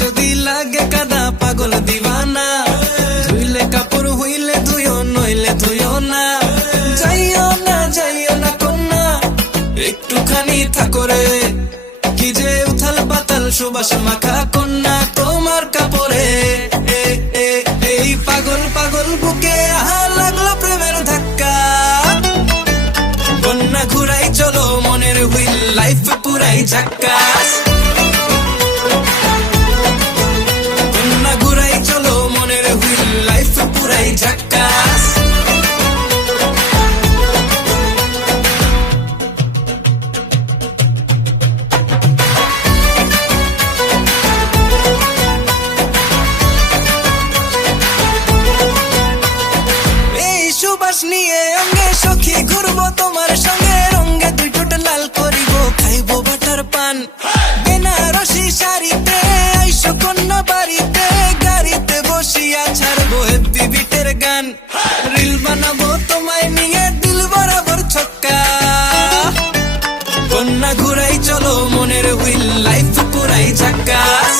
যদি লাগে কাদা পাগল দিওয়ানা, ধুইলে কাপড় হইলে ধুইও নইলে ধুইও না। যাইও না কন্যা, একটুখানি থাকো রে, কি যে উথাল পাতাল সুবাস মাখা কন্যা তোমার কাপড়ে। এই পাগল পাগল বুকে আহা লাগলো প্রেমের ধাক্কা, কন্যা ঘুরাই চলো মনের হুইল, লাইফ পুরাই ঝাক্কাস। কন্যা ঘুরাই চলো মনের হুইল, লাইফ পুরাই ঝাক্কাস। সুবাস নিয়ে অঙ্গে সখী ঘুরবো তোমার সঙ্গে, রঙ্গে দুই ঠোঁট লাল করিব, খাইবো বাটার পান। বেনারসি শাড়িতে আইসো কন্যা বাড়িতে, গাড়িতে বসিয়া ছাড়বো হেভি বিটের গান। রিল বানাবো তোমায় নিয়ে দিল বরাবর ছক্কা, কন্যা ঘুরাই চলো মনের হুইল, লাইফ পুরাই ঝাক্কাস।